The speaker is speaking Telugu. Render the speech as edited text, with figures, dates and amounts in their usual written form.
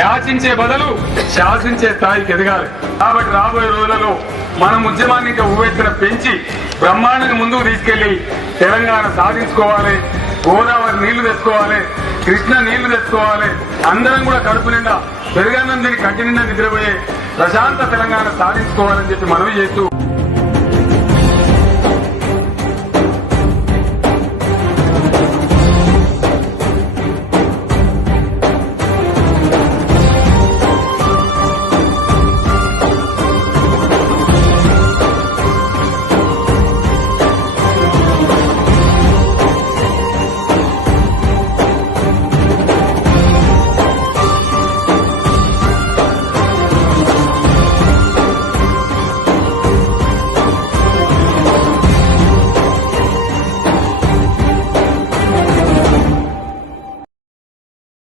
యాచించే బదులు శాసించే స్థాయికి ఎదగాలి. కాబట్టి రాబోయే రోజులలో మనం ఉద్యమాన్ని ఇంకా ఉవ్వెత్తున పెంచి బ్రహ్మాండంగా ముందుకు తీసుకెళ్లి తెలంగాణ సాధించుకోవాలి. గోదావరి నీళ్లు తెచ్చుకోవాలి, కృష్ణ నీళ్లు తెచ్చుకోవాలి. అందరం కూడా కడుపు నిండా పెరుగన్నం తిని కంటి నిండా నిద్రపోయే ప్రశాంత తెలంగాణ సాధించుకోవాలని చెప్పి మనవి చేస్తూ